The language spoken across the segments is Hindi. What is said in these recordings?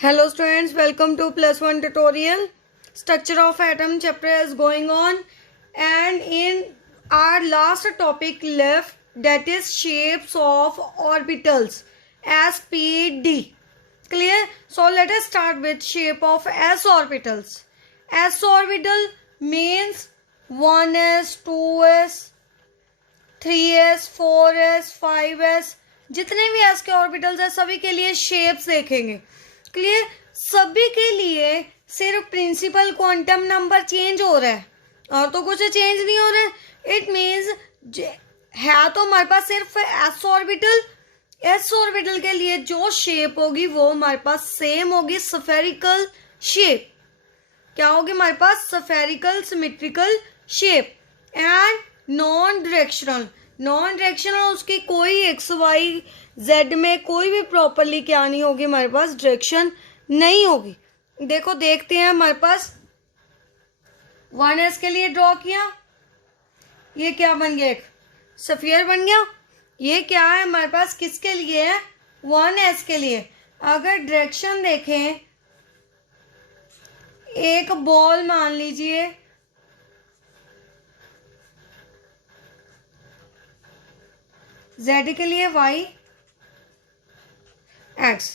Hello students, welcome to plus one tutorial. Structure of atom chapter is going on, and in our last topic left, that is shapes of orbitals, SPD. Clear? So let us start with shape of s orbitals. S orbital means 1s, 2s, 3s, 4s, 5s. जितने भी s के ऑर्बिटल्स है सभी के लिए शेप्स देखेंगे. क्लियर? सभी के लिए सिर्फ प्रिंसिपल क्वांटम नंबर चेंज हो रहा है और तो कुछ चेंज नहीं हो रहा है. इट मीन्स है तो हमारे पास सिर्फ एस ऑर्बिटल. एस ऑर्बिटल के लिए जो शेप होगी वो हमारे पास सेम होगी, स्फेरिकल शेप. क्या होगी हमारे पास? Spherical symmetrical shape and non directional. Non directional उसकी कोई एक्स वाई जेड में कोई भी प्रॉपरली क्या नहीं होगी, हमारे पास डायरेक्शन नहीं होगी. देखो देखते हैं हमारे पास 1s के लिए ड्रॉ किया. ये क्या बन गया? एक स्फीयर बन गया. ये क्या है हमारे पास? किसके लिए है? 1s के लिए. अगर डायरेक्शन देखें, एक बॉल मान लीजिए, z के लिए y x.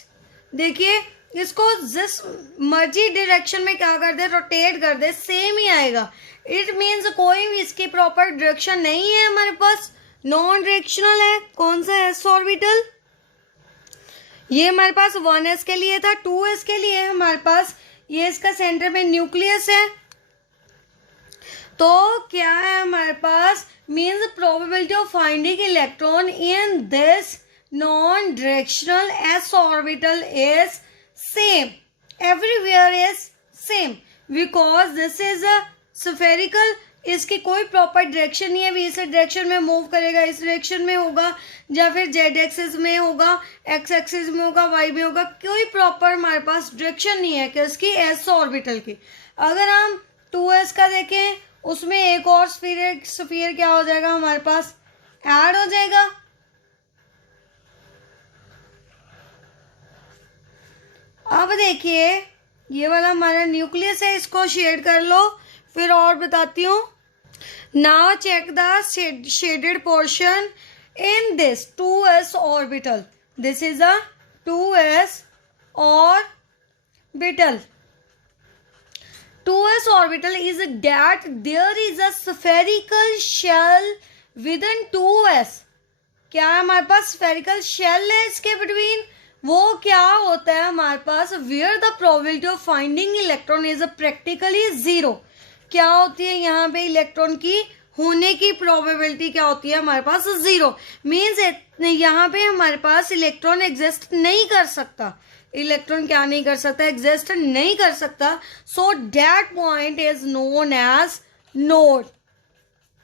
देखिए इसको जिस मर्जी डायरेक्शन में क्या कर दे, रोटेट कर दे, सेम ही आएगा. इट मीन्स कोई भी इसकी प्रॉपर डायरेक्शन नहीं है हमारे पास, नॉन डायरेक्शनल है. कौन सा एस ऑर्बिटल? ये हमारे पास 1s के लिए था. 2s के लिए हमारे पास ये इसका सेंटर में न्यूक्लियस है. तो क्या है हमारे पास? Means probability of finding electron in this non directional s orbital is same. Everywhere is same because this is a spherical. इसकी कोई प्रॉपर डायरेक्शन नहीं है. भी इस डायरेक्शन में मूव करेगा, इस डायरेक्शन में होगा, या फिर जेड एक्सिस में होगा, एक्स एक्सिस में होगा, वाई में होगा. कोई प्रॉपर हमारे पास डायरेक्शन नहीं है किसकी? एस ऑर्बिटल की. अगर हम 2s का देखें, उसमें एक और स्फीयर क्या हो जाएगा हमारे पास? ऐड हो जाएगा. अब देखिए ये वाला हमारा न्यूक्लियस है, इसको शेड कर लो. फिर और बताती हूँ. Now check the shaded portion in this 2s orbital. This is a 2s orbital. 2s orbital is that there is a spherical shell within 2s. क्या है हमारे पास? स्फेरिकल शेल है इसके बिटवीन. वो क्या होता है हमारे पास? Where the probability of finding electron is practically zero. क्या होती है यहाँ पे? इलेक्ट्रॉन की होने की प्रोबेबिलिटी क्या होती है हमारे पास? जीरो. मीन्स यहाँ पे हमारे पास इलेक्ट्रॉन एग्जिस्ट नहीं कर सकता. इलेक्ट्रॉन क्या नहीं कर सकता? एग्जिस्ट नहीं कर सकता. So that point is known as node.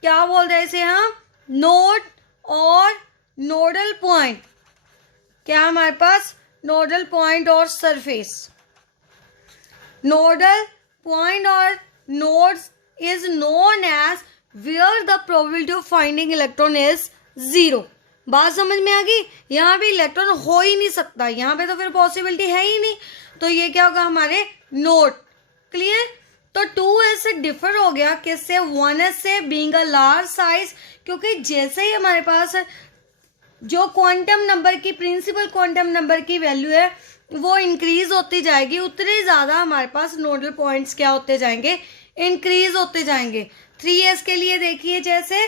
क्या बोलते हैं इसे हम? नोड और नोडल पॉइंट. क्या हमारे पास? नोडल पॉइंट और सरफेस. नोडल पॉइंट और nodes is known as where the probability of finding electron is zero. बात समझ में आ गई? यहाँ पे इलेक्ट्रॉन हो ही नहीं सकता, यहाँ पे तो फिर पॉसिबिलिटी है ही नहीं. तो ये क्या होगा? हमारे नोड. क्लियर? तो 2s से डिफर हो गया किससे? 1s से, बीइंग अ लार्ज साइज. क्योंकि जैसे ही हमारे पास जो क्वांटम नंबर की, प्रिंसिपल क्वांटम नंबर की वैल्यू है वो इंक्रीज होती जाएगी, उतने ज्यादा हमारे पास नोडल पॉइंट्स क्या होते जाएंगे? इंक्रीज होते जाएंगे. 3s के लिए देखिए, जैसे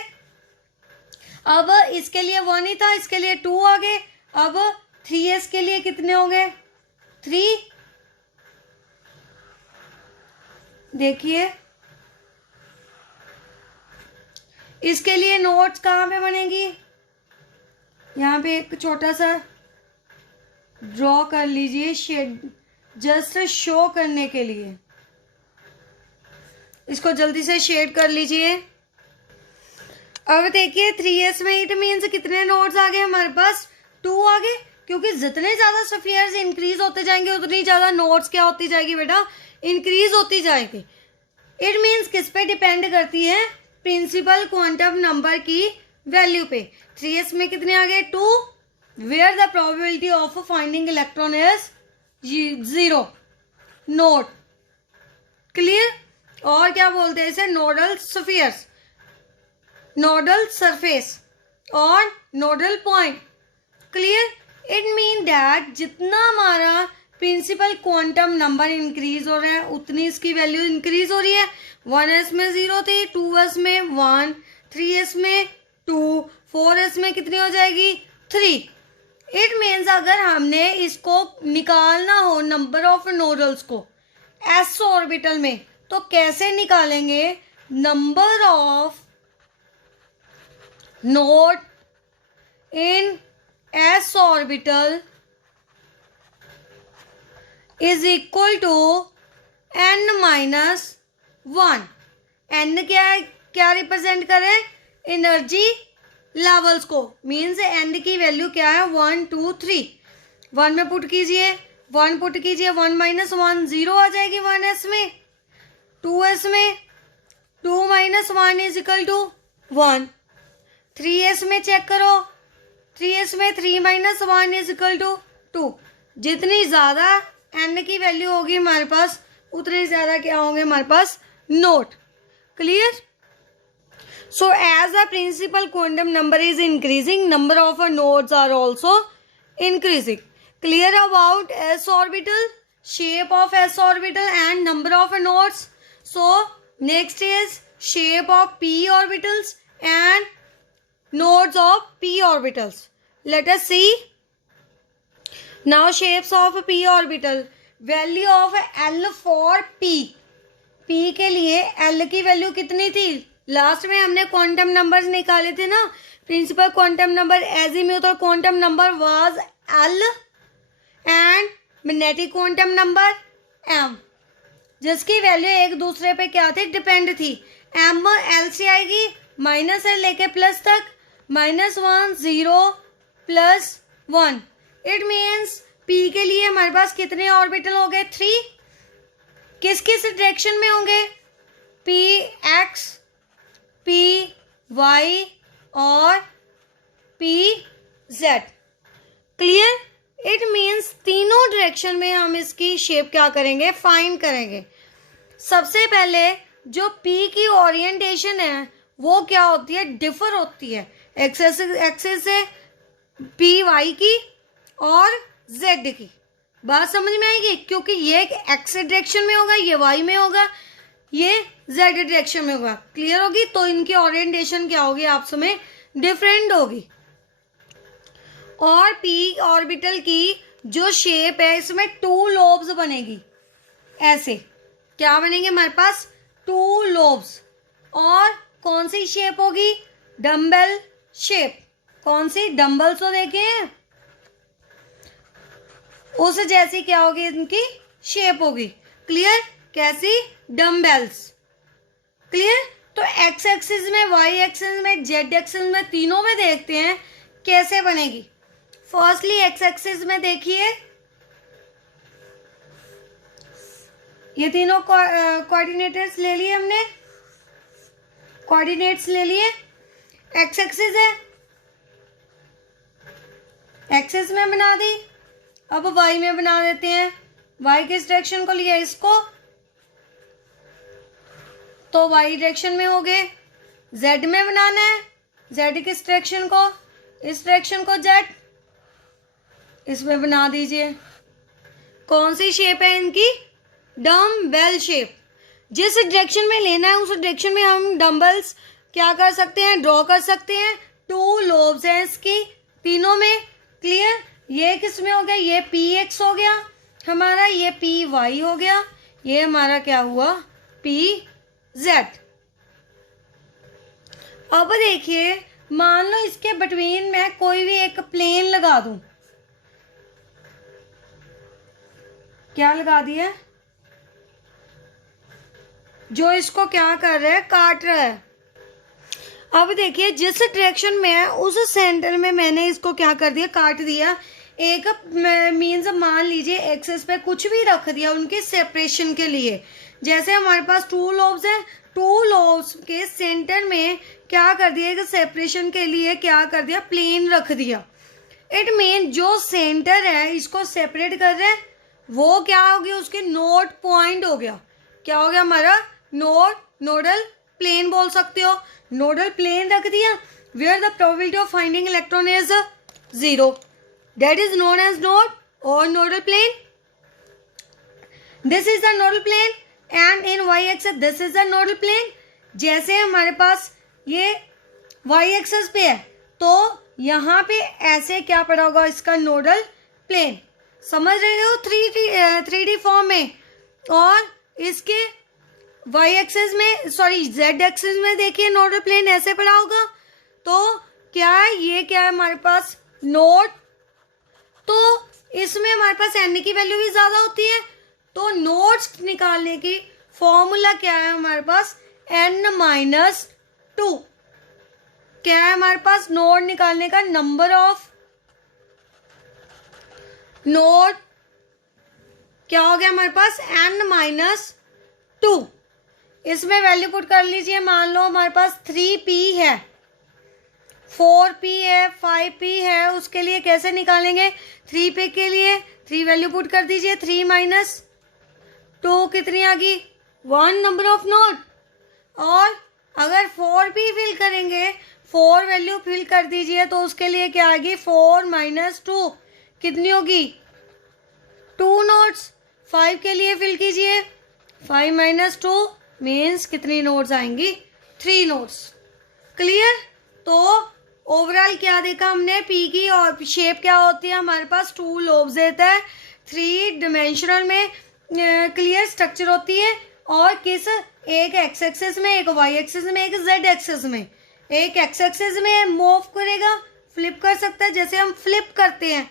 अब इसके लिए 1 ही था, इसके लिए 2 आ गए. अब 3s के लिए कितने हो गए? 3. देखिए इसके लिए नोट्स कहाँ पे बनेगी? यहाँ पे एक छोटा सा ड्रॉ कर लीजिए, शेड जस्ट शो करने के लिए. इसको जल्दी से शेड कर लीजिए. अब देखिए 3s में इट मीन्स कितने नोड्स आ गए हमारे पास? 2 आ गए. क्योंकि जितने ज्यादा स्फीयर्स इंक्रीज होते जाएंगे उतनी ज्यादा नोड्स क्या होती जाएगी बेटा? इंक्रीज होती जाएगी. इट मीन्स किस पे डिपेंड करती है? प्रिंसिपल क्वांटम नंबर की वैल्यू पे. 3s में कितने आ गए? 2. Where the probability of finding electron is 0 node. Clear? और क्या बोलते हैं इसे? नोडल स्फीयर्स, नोडल सरफेस और nodal point. Clear? It mean that जितना हमारा प्रिंसिपल क्वांटम नंबर इंक्रीज हो रहा है उतनी इसकी वैल्यू इंक्रीज हो रही है। 1s में 0 थी, 2s में 1, 3s में 2, 4s में कितनी हो जाएगी? 3। इट मीन्स अगर हमने इसको निकालना हो नंबर ऑफ नोडल्स को s ऑर्बिटल में, तो कैसे निकालेंगे? Number of node in s orbital is equal to n minus 1। n क्या रिप्रेजेंट करे? एनर्जी लेवल्स को। मीन्स n की वैल्यू क्या है? 1 2 3। 1 में पुट कीजिए, 1 पुट कीजिए, 1 माइनस 1 0 आ जाएगी 1s में। 2s में 2 minus 1 is equal to 1। 3s में चेक करो, 3s में 3 माइनस 1 इज इक्वल टू 2। जितनी ज़्यादा n की वैल्यू होगी हमारे पास उतने ज़्यादा क्या होंगे हमारे पास? Node. Clear? So as the principal quantum number is increasing, number of nodes are also increasing. Clear about s orbital, shape of s orbital and number of nodes. So next is shape of p orbitals and nodes of p orbitals. Let us see. Now shapes of p orbital. Value of L for p. p के लिए L की वैल्यू कितनी थी? लास्ट में हमने क्वांटम नंबर्स निकाले थे ना। Principal quantum number azimuthal quantum number was L and magnetic quantum number M, जिसकी वैल्यू एक दूसरे पे क्या थी? डिपेंड थी। M L से आएगी, माइनस L लेके प्लस तक, -1 0 +1। इट मीन्स P के लिए हमारे पास कितने ऑर्बिटल हो गए? 3। किस किस डायरेक्शन में होंगे? P X, P Y और P Z। Clear? It means तीनों डायरेक्शन में हम इसकी शेप क्या करेंगे? फाइंड करेंगे। सबसे पहले जो P की ओरिएंटेशन है वो क्या होती है? डिफर होती है एक्सेस से P Y की और Z की। बात समझ में आएगी? क्योंकि ये एक्स डायरेक्शन में होगा, ये वाई में होगा, ये जेड डायरेक्शन में होगा। क्लियर होगी? तो इनकी ओरिएंटेशन क्या होगी आपस में? डिफरेंट होगी। और पी ऑर्बिटल की जो शेप है इसमें 2 लोब्स बनेगी। ऐसे क्या बनेंगे हमारे पास? 2 लोब्स। और कौन सी शेप होगी? Dumbbell shape. कौन सी? डम्बल्स तो देखे हैं, उस जैसी क्या होगी इनकी शेप होगी। क्लियर? कैसी? डम्बेल्स। क्लियर? तो एक्स एक्सिस में, वाई एक्सिस में, जेड एक्सिस में, तीनों में देखते हैं कैसे बनेगी। फर्स्टली एक्स एक्सिस में देखिए, ये तीनों कोऑर्डिनेटर्स ले लिए हमने, कोऑर्डिनेट्स ले लिए। एक्स एक्सिस है, एक्सिस में बना दी। अब वाई में बना देते हैं। वाई किस डायरेक्शन को लिया? इसको, तो वाई डायरेक्शन में हो गए। जेड में बनाना है, जेड किस डायरेक्शन को? इस डायरेक्शन को जेड, इसमें बना दीजिए। कौन सी शेप है इनकी? Dumbbell shape. जिस डायरेक्शन में लेना है उस डायरेक्शन में हम डम्बल्स क्या कर सकते हैं? ड्रॉ कर सकते हैं। 2 लोब्स हैं इसकी तीनों में। क्लियर? ये किस में हो गया? ये पी एक्स हो गया हमारा, ये पी वाई हो गया, ये हमारा क्या हुआ? P Z. अब देखिए, मान लो इसके बिटवीन मैं कोई भी एक प्लेन लगा दूं। क्या लगा दिया? जो इसको क्या कर रहा है? काट रहा है। अब देखिए, जिस डायरेक्शन में है उस सेंटर में मैंने इसको क्या कर दिया? काट दिया। एक मीन्स मान लीजिए एक्सेस पे कुछ भी रख दिया उनके सेपरेशन के लिए। जैसे हमारे पास 2 लोब्स हैं, 2 लोब्स के सेंटर में क्या कर दिया? कि सेपरेशन के लिए क्या कर दिया? प्लेन रख दिया। इट मीन जो सेंटर है इसको सेपरेट कर रहा है वो क्या हो गया, उसके नोड पॉइंट हो गया। क्या हो गया हमारा, नोडल प्लेन बोल सकते हो। नोडल प्लेन रख दिया where the probability of finding electron is 0, that is known as node और nodal plane. This is the nodal plane and in y axis this is the nodal plane. जैसे हमारे पास ये वाई एक्सेस पे है तो यहाँ पे ऐसे क्या पड़ा होगा, इसका नोडल प्लेन। समझ रहे हो 3D फॉर्म में। और इसके वाई एक्सेस में, सॉरी जेड एक्सेस में देखिए नोडल प्लेन ऐसे पड़ा होगा। तो क्या है, ये क्या है हमारे पास, नोड। तो इसमें हमारे पास एन की वैल्यू भी ज्यादा होती है। तो नोड्स निकालने की फॉर्मूला क्या है हमारे पास, n-2। क्या है हमारे पास, नोड निकालने का नंबर ऑफ नोड क्या हो गया हमारे पास, n-2। इसमें वैल्यू पुट कर लीजिए। मान लो हमारे पास 3p है, 4p है, 5p है। उसके लिए कैसे निकालेंगे, 3p के लिए 3 वैल्यू पुट कर दीजिए। 3 - 2 कितनी आ गई, 1 नंबर ऑफ नोड। और अगर 4p फिल करेंगे, 4 वैल्यू फिल कर दीजिए तो उसके लिए क्या आएगी, 4 - 2 कितनी होगी, 2 नोड्स। 5 के लिए फिल कीजिए, 5 - 2 मीन्स कितनी नोड्स आएंगी, 3 नोड्स। क्लियर। तो ओवरऑल क्या देखा हमने, पी की और शेप क्या होती है हमारे पास, 2 लोब्स देता है। 3 डिमेंशनल में क्लियर स्ट्रक्चर होती है। और किस, एक एक्स एक्सिस में, एक वाई एक्सिस में, एक जेड एक्सिस में। एक एक्स एक्सिस में मूव करेगा, फ्लिप कर सकता है जैसे हम फ्लिप करते हैं।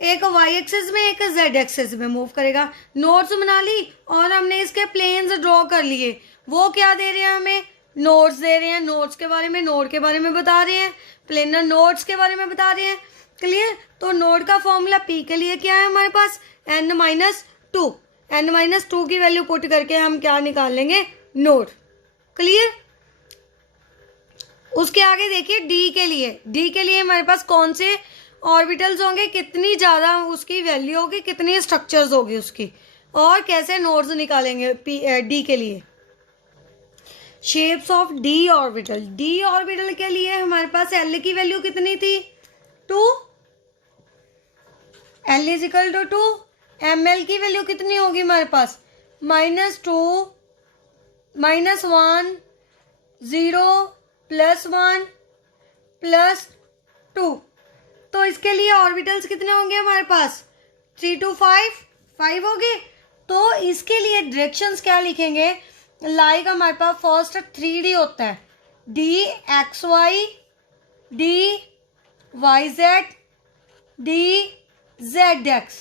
एक वाई एक्सिस में, एक जेड एक्सिस में मूव करेगा। नोड्स बना ली और हमने इसके प्लेन्स ड्रॉ कर लिए। वो क्या दे रहे हैं हमें, नोड्स दे रहे हैं। नोड्स के बारे में, नोड के बारे में बता रहे हैं, प्लेनर नोड्स के बारे में बता रहे हैं। क्लियर। तो नोड का फॉर्मूला पी के लिए क्या है हमारे पास, n-2। n-2 की वैल्यू पुट करके हम क्या निकाल लेंगे, नोड। क्लियर। उसके आगे देखिए डी के लिए। डी के लिए हमारे पास कौन से ऑर्बिटल्स होंगे, कितनी ज्यादा उसकी वैल्यू होगी, कितनी स्ट्रक्चर्स होगी उसकी, और कैसे नोड्स निकालेंगे डी के लिए। Shapes of D orbital. D orbital के लिए हमारे पास एल की वैल्यू कितनी थी, 2। L is equal to 2। M L की वैल्यू कितनी होगी हमारे पास, -2 -1 0 +1 +2। तो इसके लिए ऑर्बिटल्स कितने होंगे हमारे पास, 3 to 5 हो गए। तो इसके लिए डायरेक्शंस क्या लिखेंगे, लाइक हमारे पास फर्स्ट 3D होता है, DXY, DYZ, DZX।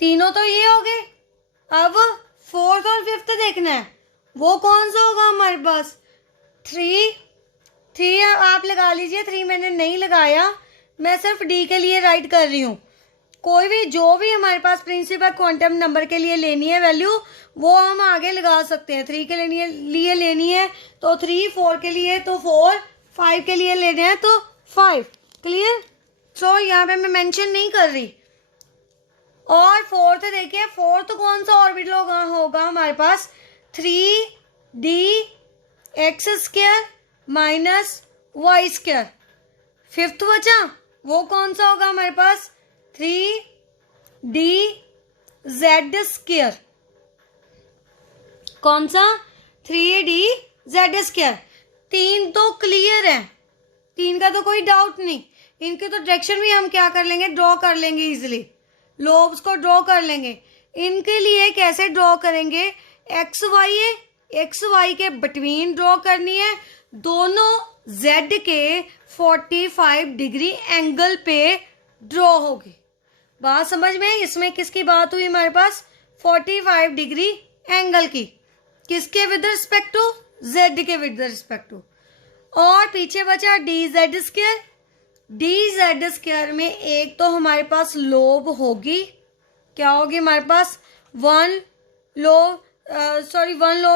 तीनों तो ये हो गए। अब 4th और 5th देखना है, वो कौन सा होगा हमारे पास, 3 आप लगा लीजिए। 3 मैंने नहीं लगाया, मैं सिर्फ डी के लिए राइट कर रही हूँ। कोई भी जो भी हमारे पास प्रिंसिपल क्वांटम नंबर के लिए लेनी है वैल्यू, वो हम आगे लगा सकते हैं। 3 के लिए लेनी है तो 3, 4 के लिए तो 4, 5 के लिए लेने हैं तो 5। क्लियर। सो यहाँ पे मैं मेंशन नहीं कर रही। और 4th देखिए, 4th कौन सा ऑर्बिटल होगा हमारे पास, 3DX² -y²। 5th बचा, वो कौन सा होगा हमारे पास, 3DZ²। कौन सा, 3DZ²। 3 तो क्लियर है, 3 का तो कोई डाउट नहीं। इनके तो डायरेक्शन भी हम क्या कर लेंगे, ड्रॉ कर लेंगे इजिली। लोब्स को ड्रॉ कर लेंगे। इनके लिए कैसे ड्रॉ करेंगे, XY के बिटवीन ड्रॉ करनी है। दोनों Z के 45 डिग्री एंगल पे ड्रॉ होगी। बात समझ में, इसमें किसकी बात हुई हमारे पास, 45 डिग्री एंगल की। किसके विद रिस्पेक्ट टू, Z के विद रिस्पेक्ट टू। और पीछे बचा DZ²। DZ² में एक तो हमारे पास लोब होगी, क्या होगी हमारे पास, 1 लोब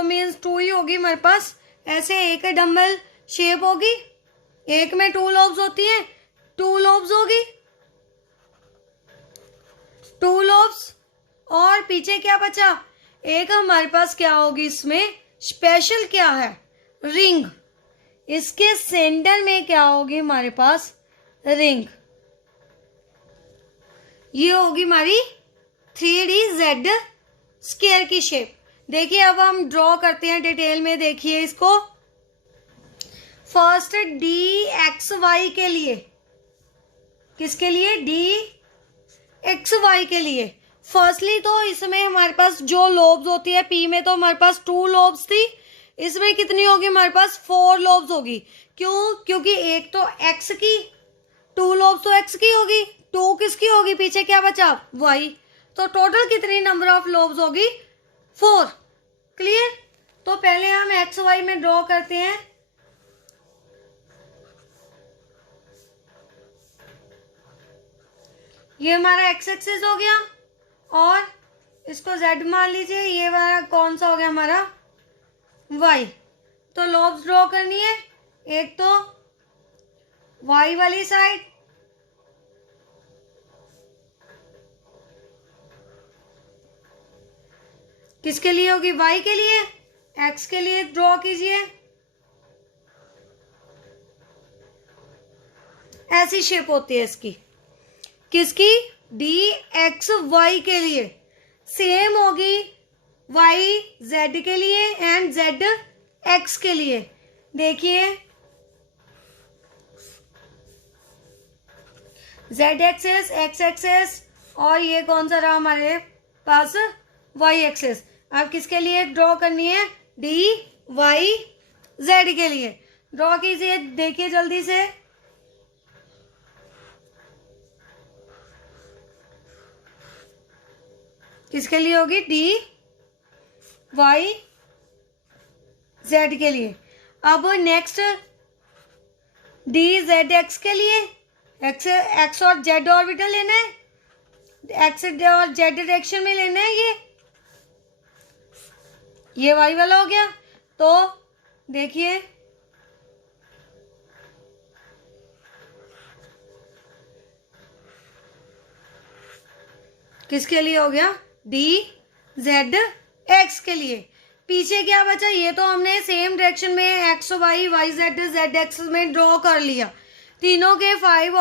मीन्स 2 ही होगी हमारे पास। ऐसे एक डम्बल शेप होगी, एक में 2 लोब्स होती हैं, 2 लोब्स होगी, 2 लोब्स और पीछे क्या बचा, एक हमारे पास क्या होगी इसमें स्पेशल क्या है, रिंग। इसके सेंटर में क्या होगी हमारे पास, रिंग। ये होगी हमारी 3D जेड स्क्वायर की शेप। देखिए अब हम ड्रॉ करते हैं डिटेल में। देखिए इसको फर्स्ट डी एक्स वाई के लिए, किसके लिए, डी एक्स वाई के लिए। फर्स्टली तो इसमें हमारे पास जो लोब्स होती है, पी में तो हमारे पास 2 लोब्स थी, इसमें कितनी होगी हमारे पास 4 लोब्स होगी। क्यों, क्योंकि एक तो एक्स की 2 लोब्स तो एक्स की होगी, 2 किसकी होगी, पीछे क्या बचा, वाई। तो टोटल कितनी नंबर ऑफ लोब्स होगी, 4। क्लियर। तो पहले हम एक्स वाई में ड्रॉ करते हैं। ये हमारा एक्स एक्सिस हो गया और इसको जेड मान लीजिए। ये वाला कौन सा हो गया हमारा, वाई। तो लोब्स ड्रॉ करनी है, एक तो वाई वाली साइड, किसके लिए होगी, वाई के लिए। एक्स के लिए ड्रॉ कीजिए, ऐसी शेप होती है इसकी, किसकी, डी एक्स वाई के लिए। सेम होगी वाई जेड के लिए एंड जेड एक्स के लिए। देखिए जेड एक्सेस, एक्स एक्सेस, और ये कौन सा रहा हमारे पास, वाई एक्सेस। अब किसके लिए ड्रॉ करनी है, डी वाई जेड के लिए। ड्रॉ कीजिए, देखिए जल्दी से। किसके लिए होगी, डी वाई जेड के लिए। अब नेक्स्ट डी जेड एक्स के लिए, एक्स और जेड ऑर्बिटल लेना है, एक्स और जेड डायरेक्शन में लेना है। ये वाई वाला हो गया। तो देखिए किसके लिए हो गया, डी जेड एक्स के लिए। पीछे क्या बचा, ये तो हमने सेम डायरेक्शन में X Y Y Z Z X में ड्रॉ कर लिया। तीनों के 5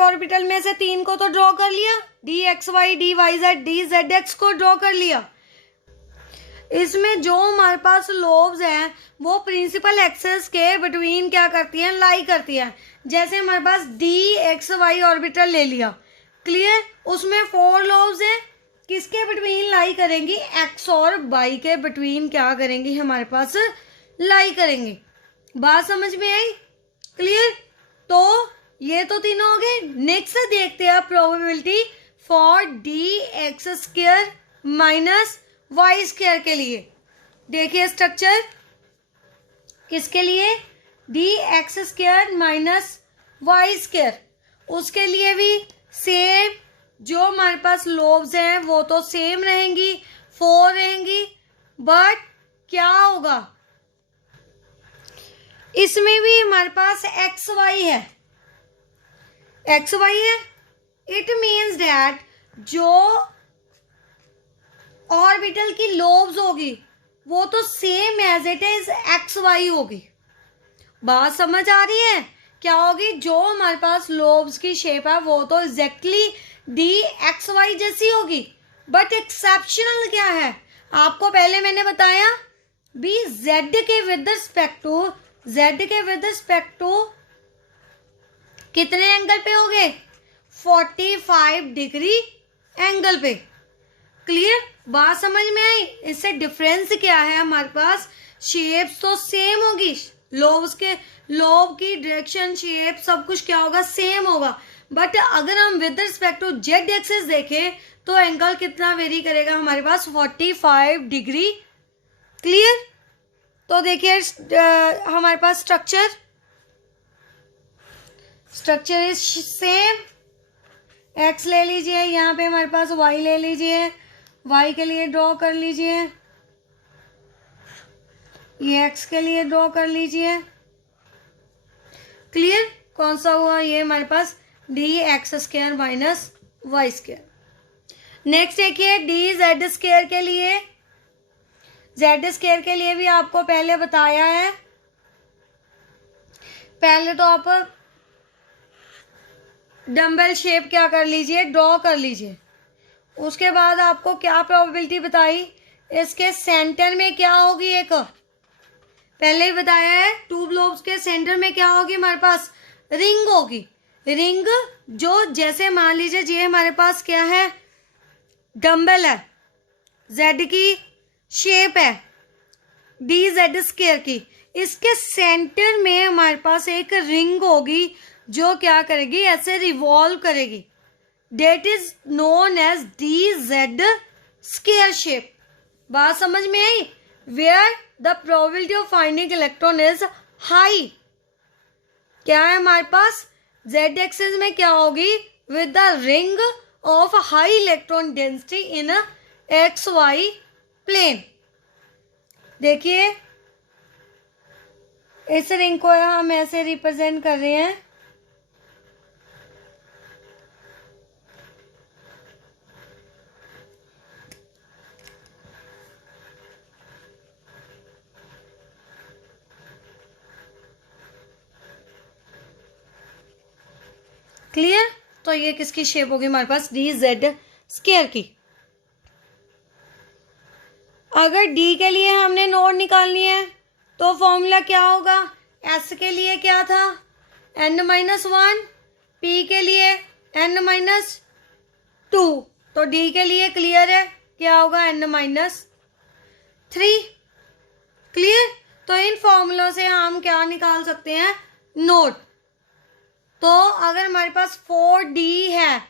ऑर्बिटल में से 3 को तो ड्रॉ कर लिया, D X Y D Y Z D Z X को ड्रॉ कर लिया। इसमें जो हमारे पास लोब्स हैं वो प्रिंसिपल एक्सेस के बिटवीन क्या करती हैं, लाई करती हैं। जैसे हमारे पास डी एक्स वाई ऑर्बिटल ले लिया, क्लियर। उसमें 4 लोब्स हैं, किसके बिटवीन लाई करेंगी, एक्स और वाई के बिटवीन क्या करेंगी, हमारे पास लाई करेंगे। बात समझ में आई, क्लियर। तो ये तो तीनों हो गए। नेक्स्ट देखते हैं probability for D x square minus Y square के लिए। देखिए स्ट्रक्चर किसके लिए, D x square minus Y square. उसके लिए भी सेम, जो हमारे पास लोब्स हैं वो तो सेम रहेंगी, 4 रहेंगी, बट क्या होगा, इसमें भी हमारे पास एक्स वाई है, एक्स वाई है। इट मीन्स दैट जो ऑर्बिटल की लोब्स होगी वो तो same as it is X Y होगी। बात समझ आ रही है, क्या होगी, जो हमारे पास लोब्स की शेप है वो तो एग्जैक्टली डी एक्स वाई जैसी होगी, बट एक्सेप्शनल क्या है, आपको पहले मैंने बताया बी जेड के विद रिस्पेक्ट टू कितने एंगल पे हो गए, 45 डिग्री एंगल पे। क्लियर, बात समझ में आई। इससे डिफरेंस क्या है, हमारे पास शेप्स तो सेम होगी, लोब की डायरेक्शन शेप सब कुछ क्या होगा, सेम होगा, बट अगर हम with respect to Z axis देखें तो एंगल कितना वेरी करेगा, हमारे पास 45 डिग्री। क्लियर। तो देखिए हमारे पास स्ट्रक्चर इज सेम। एक्स ले लीजिए, यहाँ पे हमारे पास वाई ले लीजिए, वाई के लिए ड्रॉ कर लीजिए, ये एक्स के लिए ड्रॉ कर लीजिए। क्लियर, कौन सा हुआ, ये हमारे पास d x square minus Y square. Next देखिए डी जेड स्क्वायर के लिए, जेड स्क्वायर के लिए भी आपको पहले बताया है। पहले तो आप डम्बल शेप क्या कर लीजिए, ड्रॉ कर लीजिए। उसके बाद आपको क्या प्रोबेबिलिटी बताई, इसके सेंटर में क्या होगी, एक पहले ही बताया है, टू ग्लोब्स के सेंटर में क्या होगी हमारे पास, रिंग होगी। रिंग जो जैसे मान लीजिए ये हमारे पास क्या है, डम्बल है, जेड की शेप है, डी जेड स्क्वायर की, इसके सेंटर में हमारे पास एक रिंग होगी जो क्या करेगी, ऐसे रिवॉल्व करेगी। That is known as d z square shape. बात समझ में आई? Where the probability of finding electron is high. क्या है हमारे पास, जेड एक्सिस में क्या होगी, with the ring of high electron density in x y plane. देखिए इस रिंग को हम ऐसे रिप्रेजेंट कर रहे हैं, क्लियर। तो ये किसकी शेप होगी हमारे पास, डी जेड स्क्वायर की। अगर डी के लिए हमने नोड निकालनी है तो फॉर्मूला क्या होगा, एस के लिए क्या था, n-1, पी के लिए n-2, तो डी के लिए क्लियर है क्या होगा, n-3। क्लियर। तो इन फॉर्मूलों से हम क्या निकाल सकते हैं, नोड। तो अगर हमारे पास 4D है,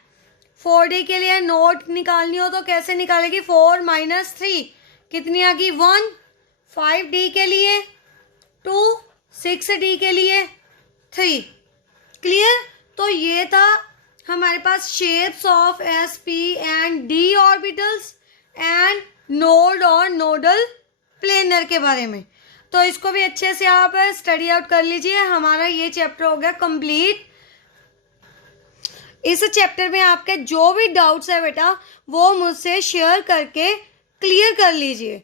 4D के लिए नोड निकालनी हो तो कैसे निकालेगी, 4 - 3 कितनी आ गई, 1। 5D के लिए 2, 6D के लिए 3। क्लियर। तो ये था हमारे पास shapes of s p and d orbitals and node और नोडल प्लेनर के बारे में। तो इसको भी अच्छे से आप स्टडी आउट कर लीजिए। हमारा ये चैप्टर हो गया कंप्लीट। इस चैप्टर में आपके जो भी डाउट्स है बेटा वो मुझसे शेयर करके क्लियर कर लीजिए।